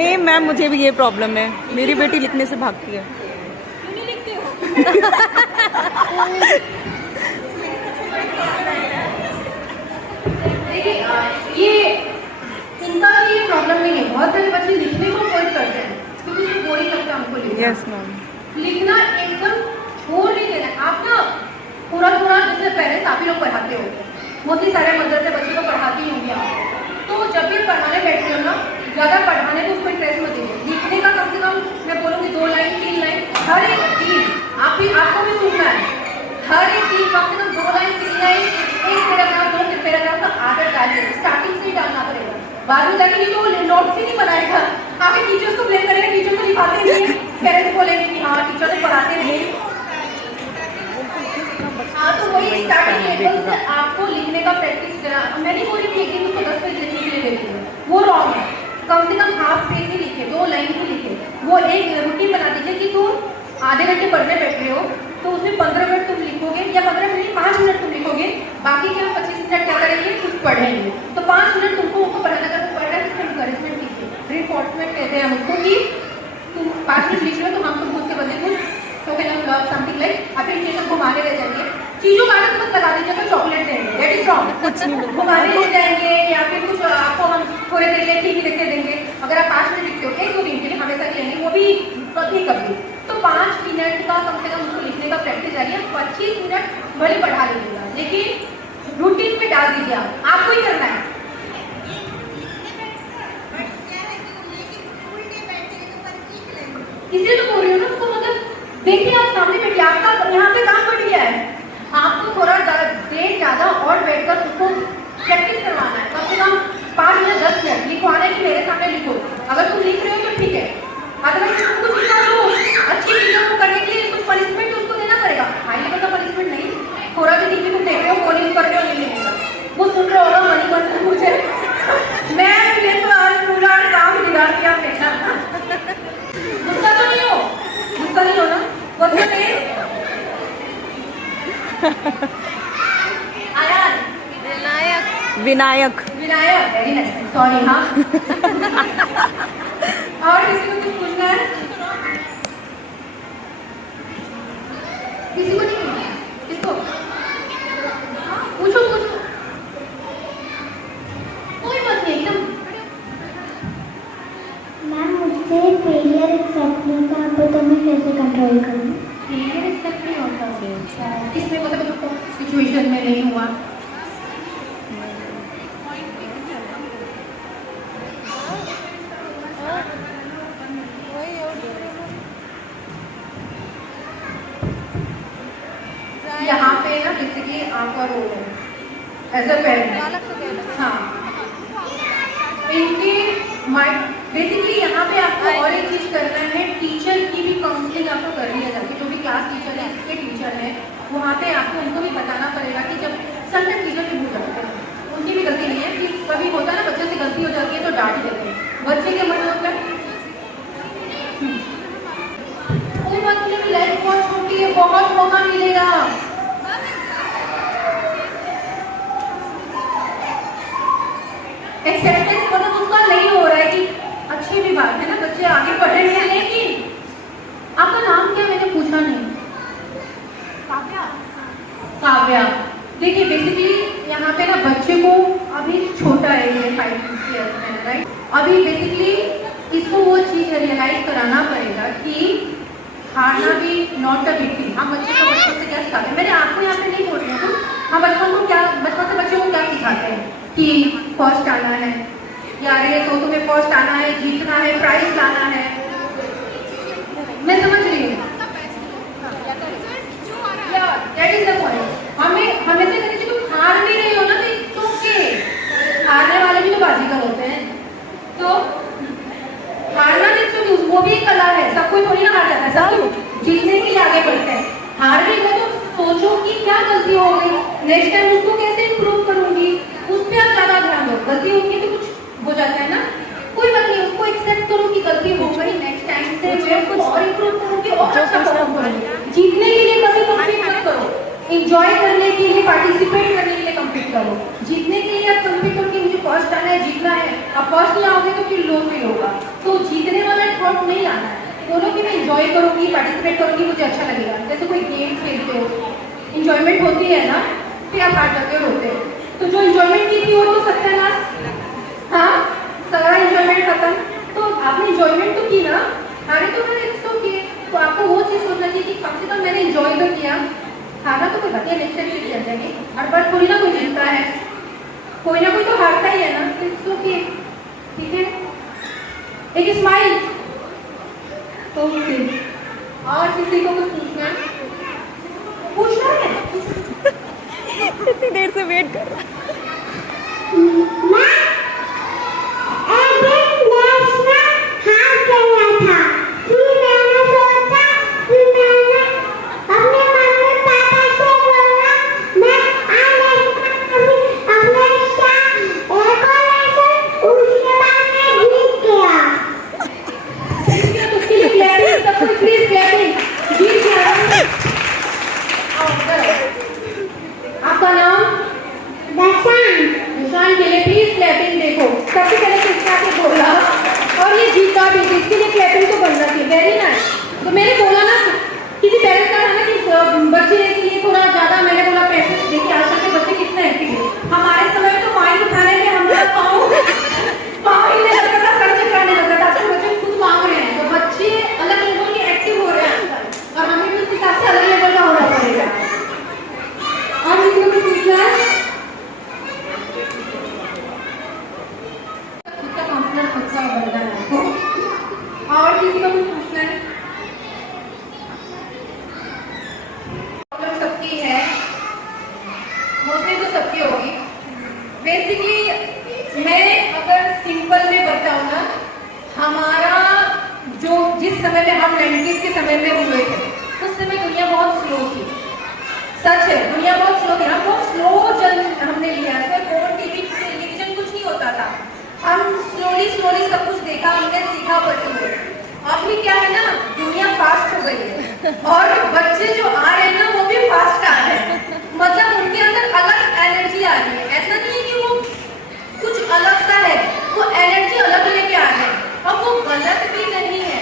Same ma'am, मुझे भी ये प्रॉब्लम है, मेरी बेटी लिखने से भागती है। क्यों नहीं लिखते हो? देखिए ये इनका भी ये प्रॉब्लम नहीं है, बहुत सारे बच्चे लिखने को अवॉइड करते हैं क्योंकि ये बोरिंग लगता है हमको लिखना। Yes ma'am. लिखना एकदम छोड़ नहीं देना। आप ना थोड़ा थोड़ा, जैसे पेरेंट्स आप ही लोग पढ़ाते हो, मोस्टली सारे मदरसे बच्चों को पढ़ाती होंगी आप, तो जब भी पढ़ाने बैठते हो ना, ज़्यादा पढ़ाने को उसको इंटरेस्ट मत दीजिए। लिखने का कम से कम मैं बोलूँगी 2 लाइन 3 लाइन, हर एक चीज आपको भी सुनना है। हर एक चीज कम से कम 2 लाइन 3 लाइन, 1 पैराग्राफ 2 पैराग्राफ का आदत डालिए, स्टार्टिंग से ही डालना पड़ेगा। बाद में जाके तो नोट्स ही नहीं बनाएगा, आपके टीचर्स को ब्लेम करेंगे, टीचर तो लिखाते नहीं है, पेरेंट्स बोलेंगे कि हाँ टीचर तो पढ़ाते नहीं। हाँ, तो वही स्टार्टिंग लेवल से आपको लिखने का प्रैक्टिस करा। मैं नहीं बोल रही थी कि उसको 10 पेज लिखने के लिए दे दीजिए, वो रॉन्ग है। कम से कम हाफ पेज ही लिखे, 2 लाइन ही लिखे। वो एक रूटीन बना दीजिए कि तुम आधे घंटे पढ़ने बैठ रहे हो तो उसमें 15 मिनट तुम लिखोगे, या 15 मिनट 5 मिनट तुम लिखोगे, बाकी क्या 25 मिनट क्या करेंगे, कुछ पढ़ेंगे। तो 5 मिनट तुमको उनको पढ़ाना का पड़ रहा है, इसको इनकरेजमेंट कीजिए, रिफोर्समेंट कहते हैं हम उसको, कि तुम 5 मिनट लिख रहे हो तो हम तुमको उसके बदले कुछ समथिंग लाइक अप्रिशिएशन घुमाने ले जाएंगे। चीजों का आदत मत लगा दीजिए, तो चॉकलेट देंगे, दैट इज रॉन्ग। घुमाने ले जाएंगे या फिर कुछ आपको हम थोड़े देर के लिए टीवी देखते देंगे। अगर आप 5 मिनट लिखते हो, 1-2 दिन के लिए हमेशा के लिए, वो भी कभी कभी, तो 5 मिनट का कम से कम उसको लिखने का प्रैक्टिस करिए। 25 मिनट भले पढ़ा लीजिएगा, लेकिन रूटीन में डाल दीजिए, आपको ही करना है। इसलिए तो बोल रही हूँ ना, उसको मतलब देखिए आप सामने बैठिए, आपका यहाँ पे काम बढ़ गया है, आपको थोड़ा देर ज़्यादा और बैठकर उसको प्रैक्टिस करवाना है। कम से कम 5 या 10 मिनट लिखवाना है कि मेरे सामने लिखो। अगर तुम लिख रहे हो तो ठीक है, अदरवाइज तुमको सिखा दो। अच्छी चीज़ों को करने के लिए कुछ पनिशमेंट उसको देना पड़ेगा, हाई लेवल का पनिशमेंट नहीं। थोड़ा भी टीवी तुम देख रहे हो, फोन यूज कर रहे हो, नहीं लेगा, वो सुन रहे होगा मनी मत मुझे, मैं ये तो आज पूरा काम बिगाड़ दिया मेरा। गुस्सा तो नहीं हो, गुस्सा नहीं हो ना, वक्त नहीं Aayan, Vinayak, very nice, sorry. हाँ, और किसी को कुछ पूछना है? किसी को नहीं पूछना है? किसको? पूछो पूछो, कोई बात नहीं, एकदम। मैम मुझसे फेलियर एक्सेप्ट नहीं कर पाते तो मैं कैसे कंट्रोल करूँ? फेलियर एक्सेप्ट नहीं होता, इसमें मतलब सिचुएशन में नहीं हुआ। यहाँ पे ना बेसिकली आपका रोल है एज अ पेरेंट। हाँ, इनके बेसिकली यहाँ पे आपको और एक चीज़ करना है, टीचर की भी काउंसलिंग आपको करनी है जाके, जो भी क्लास टीचर है, इसके टीचर है, वहाँ पे आपको उनको भी बताना पड़ेगा कि जब समटाइम टीचर भी भूल जाते हैं, उनकी भी गलती नहीं है, कि कभी होता है ना बच्चे से गलती हो जाती है तो डांट देते हैं, बच्चे के मन में होता है कोई बात नहीं, लाइफ बहुत छोटी है, बहुत मौका मिलेगा। एक्सेप्टेंस मतलब उसका नहीं हो रहा है कि अच्छी भी बात है ना, बच्चे आगे बढ़ रहे हैं, लेकिन आपका नाम क्या मैंने पूछा नहीं। काव्या। काव्या, देखिए बेसिकली यहाँ पे ना बच्चे को अभी छोटा है, ये 5 ईयर्स में, राइट। अभी बेसिकली इसको वो चीज़ रियलाइज कराना पड़ेगा कि हारना भी नॉट अ बिग थिंग। हम बच्चे को बचपन से क्या सिखाते हैं, मैंने आपको यहाँ पे नहीं बोल रही हूँ, हम बचपन से बच्चों को क्या सिखाते हैं कि फर्स्ट आना है, या रेस हो तुम्हें फर्स्ट आना है, जीतना है, प्राइज लाना है। मैं समझ रही हूँ, दैट इज द पॉइंट। हमें हमेशा कहते हैं तुम हार भी रही हो ना, तो हारने वाले भी तो बाजीगर होते हैं, तो हारना नहीं, वो भी एक कला है, सब कोई थोड़ी ना हार जाता है, सब जीतने के लिए आगे बढ़ते हैं। हार रही हो तो सोचो कि क्या गलती हो गई, नेक्स्ट टाइम उसको कैसे इंप्रूव करूंगी, उस पर आप ज्यादा ध्यान दो। गलती होगी तो कुछ हो जाता है ना, कोई बात नहीं, उसको एक्सेप्ट करो कि गलती हो गई, नेक्स्ट टाइम से मैं कुछ और इंप्रूव करूंगी और अच्छा परफॉर्म करूंगी। जीतने के लिए कभी कम्पीट मत करो, एंजॉय करने के लिए, पार्टिसिपेट करने के लिए कम्पीट करो। जीतने के लिए आप कम्पीट करो कि मुझे फर्स्ट आना है, जीतना है। अब फर्स्ट नहीं आओगे तो फिर लो फील होगा, तो जीतने वाला थॉट नहीं लाना है। बोलो कि मैं इंजॉय करूंगी, पार्टिसिपेट करूंगी, मुझे अच्छा लगेगा। जैसे कोई गेम खेलते हो, इंजॉयमेंट होती है ना, फिर आप हार जाते हो, रोते हो। तो जो इंजॉयमेंट की थी वो तो सत्यानाश, हाँ, सारा इंजॉयमेंट खत्म। तो आपने इंजॉयमेंट तो की ना, हारे तो मैंने इसको किए। तो आपको वो चीज़ सोचना चाहिए कि कम से कम मैंने इंजॉय तो किया। हारना तो कोई बात है, नेक्स्ट टाइम चल जाएंगे। हर बार थोड़ी ना कोई जीतता है, कोई ना कोई तो हारता ही है ना। तो इसको कि ठीक है, एक स्माइल। ओके, और किसी को कुछ पूछना है? पूछना है? इतनी देर से वेट कर रहा। आपका नाम? निशान के लिए प्लीज क्लैपिंग। देखो सबसे पहले किसने आके बोला और ये जीता भी, इसके लिए क्लैपिंग तो बनना चाहिए। Very nice. तो मैंने बोला ना, किसी पेरेंट्स का था ना कि बच्चे के लिए थोड़ा ज्यादा, मैंने बोला पैसे देखिए आजकल के बच्चे कितने एक्टिव है। हमारे समय में तो माइक उठाने में हमारा पाँव ही नहीं लगता था, सर चकराने लगता था। आजकल बच्चे खुद मांग रहे हैं, तो बच्चे अलग लेवल के एक्टिव हो रहे हैं आजकल, और हमें भी उस हिसाब से अलग लेवल का होना पड़ेगा। और किसी को कुछ पूछना है? खुद का कॉन्फिडेंस खुद का बढ़ना है आपको। और किसी को कुछ पूछना है? प्रॉब्लम सबकी है, मोस्टली तो सबकी होगी। बेसिकली मैं अगर सिंपल में बताऊँ ना, हमारा जो जिस समय में हम 90s के समय में हुए थे, उस समय दुनिया बहुत स्लो थी। सच है, दुनिया बहुत स्लो थी। हम बहुत स्लो जन हमने लिया है। फोन, टीवी, टेलीविजन कुछ नहीं होता था। हम स्लोली सब कुछ देखा, हमने सीखा बच्चों को। अभी क्या है ना, दुनिया फास्ट हो गई है और बच्चे जो आ रहे हैं ना वो भी फास्ट आ रहे हैं। मतलब उनके अंदर अलग एनर्जी आ रही है। ऐसा नहीं है कि वो कुछ अलग सा है, वो एनर्जी अलग लेके आ रहे हैं और वो गलत भी नहीं है।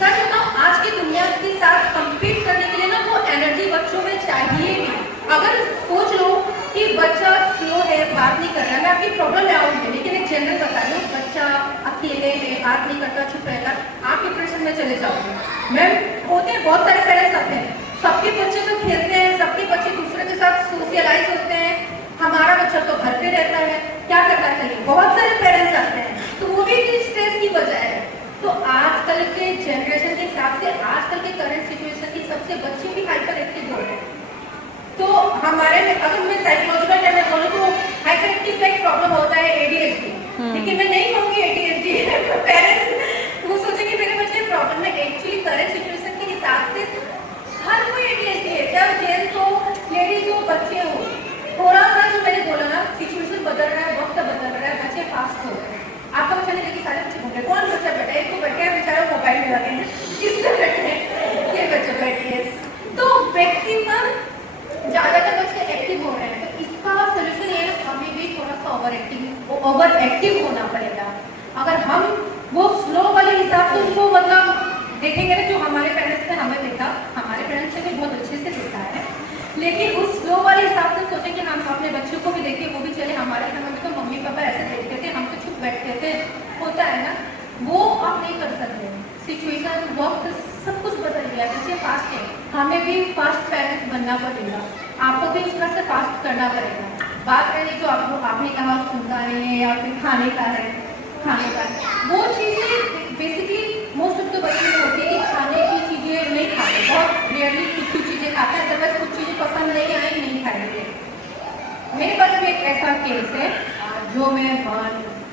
सच बताओ, आज की दुनिया के साथ कंपीट करने के लिए ना वो एनर्जी बच्चों में चाहिए भी। अगर सोच लो कि बच्चा स्लो है, बात नहीं कर रहा है, मैं आपकी प्रॉब्लम में आऊंगी, लेकिन एक जनरल बता रही हूँ, बच्चा अकेले में बात नहीं करता, चुप रहता, आप डिप्रेशन में चले जाओगे। मैम होते हैं, बहुत सारे पेरेंट्स आते हैं, सबके बच्चे तो खेलते हैं, सबके बच्चे दूसरे के साथ सोशलाइज होते हैं, हमारा बच्चा तो घर पे रहता है, क्या करना चाहिए? बहुत सारे पेरेंट्स आते हैं, तो वो भी स्ट्रेस की वजह है। तो आजकल के जनरेशन के हिसाब से, आजकल के करंट सिचुएशन के हिसाब से बच्चे भी हाइपर एक्टिव हो रहे हैं। तो हमारे में अगर मैं साइकोलॉजिकल टर्म में बोलूँ तो हाइपर एक्टिव का एक प्रॉब्लम होता है ADHD, लेकिन मैं नहीं कहूँगी ADHD। पेरेंट्स वो सोचेंगे मेरे बच्चे में प्रॉब्लम है। एक्चुअली करंट सिचुएशन के हिसाब से हर कोई ADHD है, चाहे जेंट्स हो, लेडीज हो, बच्चे हो। थोड़ा सा जो मैंने बोला ना, सिचुएशन बदल रहा है, वक्त बदल रहा है, बच्चे फास्ट हो रहे हैं। आपका बच्चा नहीं, लेकिन सारे बच्चे घूम रहे हैं। कौन बच्चा बैठा है? एक तो बैठे हैं बेचारा मोबाइल में लगे हैं, किसने बैठे हैं? ये बच्चे बैठे हैं। तो मैक्सिमम ज्यादातर बच्चे एक्टिव हो रहे हैं। तो इसका सोल्यूशन ये है, हमें भी थोड़ा सा ओवर एक्टिव होना पड़ेगा। अगर हम वो स्लो वाले हिसाब से उनको मतलब देखेंगे ना, जो हमारे पेरेंट्स ने हमें देखा, हमारे पेरेंट्स ने भी बहुत अच्छे से देखा है, लेकिन उस स्लो वाले हिसाब से सोचें कि हम अपने बच्चों को भी देखें, वो भी चले। हमारे समय में तो मम्मी पापा ऐसे देखते थे, हम तो चुप बैठते थे, होता है ना, वो आप नहीं कर सकते। सिचुएशन, वक्त, सब कुछ बदल गया, बच्चे फास्ट है, हमें भी फास्ट पेरेंट्स बनना पड़ेगा, आपको भी उस तरह से फास्ट करना पड़ेगा। बात रही जो आपने कहा सुनता नहीं है या फिर खाने का है, वो चीज़ें बेसिकली मोस्ट ऑफ द बच्चे में होती है कि खाने की चीज़ें नहीं खाते, बहुत रेयरली कुछ चीज़ें खाते हैं, अदरवाइज कुछ चीज़ें पसंद नहीं आई, नहीं खाएंगे। मेरे पास भी एक ऐसा केस है जो मैं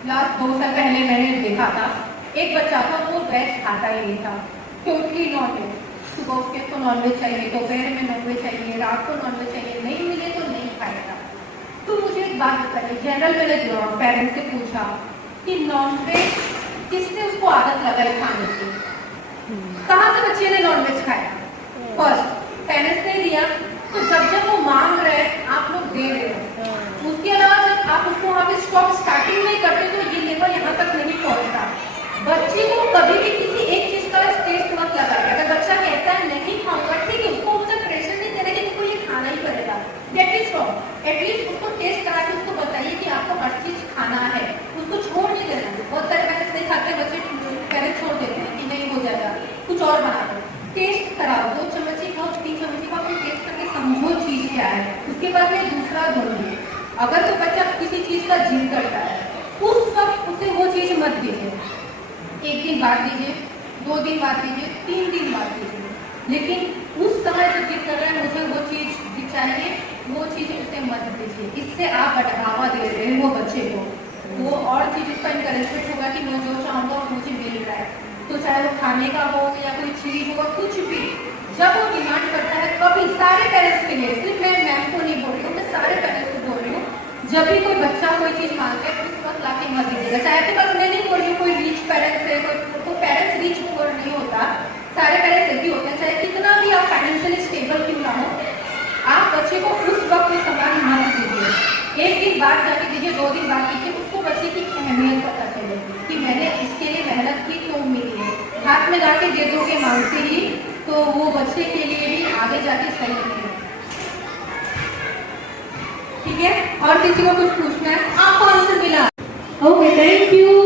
लास्ट 2 साल पहले मैंने देखा था। एक बच्चा था, वो वेज खाता ही नहीं था, टोटली नॉनवेज। सुबह उठ के तो नॉनवेज चाहिए, दोपहर में नॉनवेज चाहिए, रात को नॉनवेज चाहिए, नहीं मिले तो नहीं खाएगा। तो मुझे एक बात बताइए, जनरल मैंने पेरेंट्स से पूछा कि नॉनवेज किसने उसको आदत लगाई खाने की? कहाँ से बच्चे ने नॉनवेज खाया? फर्स्ट पेरेंट्स ने दिया, तो जब वो मांग रहे आप लोग दे रहे हो। उसके अलावा जब आप उसको वहाँ पे स्टॉप स्टार्टिंग नहीं करते तो ये लेवल यहाँ तक नहीं पहुँचता। बच्चे को कभी भी किसी एक चीज का टेस्ट मत लगाइए। अगर बच्चा कहता है नहीं खाऊंगा, ठीक है, उसको मतलब प्रेशर नहीं देना कि तुमको ये खाना ही पड़ेगा। गेट इट स्ट्रॉन्ग, एटलीस्ट उसको टेस्ट करा के उसको बताइए कि आपको हर चीज खाना है, उसको छोड़ नहीं देना। बहुत सारे पेरेंट्स नहीं खाते, बच्चे पहले छोड़ देते हैं कि नहीं हो जाएगा, कुछ और बना दो। टेस्ट कराओ, 2 चम्मच ही खाओ, 3 चम्मच ही खाओ, फिर टेस्ट करके समझो चीज क्या है, उसके बाद में दूसरा दूंगी। अगर तो बच्चा किसी चीज का जिद करता है, उस वक्त उसे वो चीज मत दीजिए। 1 दिन बाद दीजिए, 2 दिन बाद दीजिए, 3 दिन बाद दीजिए, लेकिन उस समय जो जिद कर रहे हैं मुझे वो चीज चाहिए, वो चीज उसे मत दीजिए। इससे आप बढ़ावा दे रहे हैं वो बच्चे को, वो और चीज उसका इंकरेजमेंट होगा कि मैं जो चाहूँगा वो मुझे मिल रहा है। तो चाहे वो खाने का हो या कोई चीज होगा, कुछ भी जब वो डिमांड करता है, कभी सारे पेरेंट्स के लिए, सिर्फ मैं मैम को नहीं बोल रही हूँ, मैं सारे पेरेंट्स को बोल रही हूँ, जब भी कोई बच्चा कोई चीज मांगता है उस वक्त लाके मत दीजिएगा। चाहे आपके पास, मैं नहीं बोल रही हूँ कोई रीच पेरेंट्स है, कोई पेरेंट्स रीच नहीं होता, सारे पेरेंट्स एक ही होते हैं, चाहे कितना भी आप फाइनेंशियली स्टेबल क्यों ना हो, आप बच्चे को उस वक्त में सामान मत दीजिए। 1 दिन बाद जाके दीजिए, 2 दिन बाद दीजिए, उसको बच्चे की अहमियत पता चलेगी कि मैंने इसके लिए मेहनत की तो मिली है। हाथ में जाके दे दोगे मांगते ही, तो वो बच्चे के लिए भी आगे जाके सही नहीं है। ठीक है, और किसी को कुछ पूछना है? आपको आंसर मिला? Okay, thank you.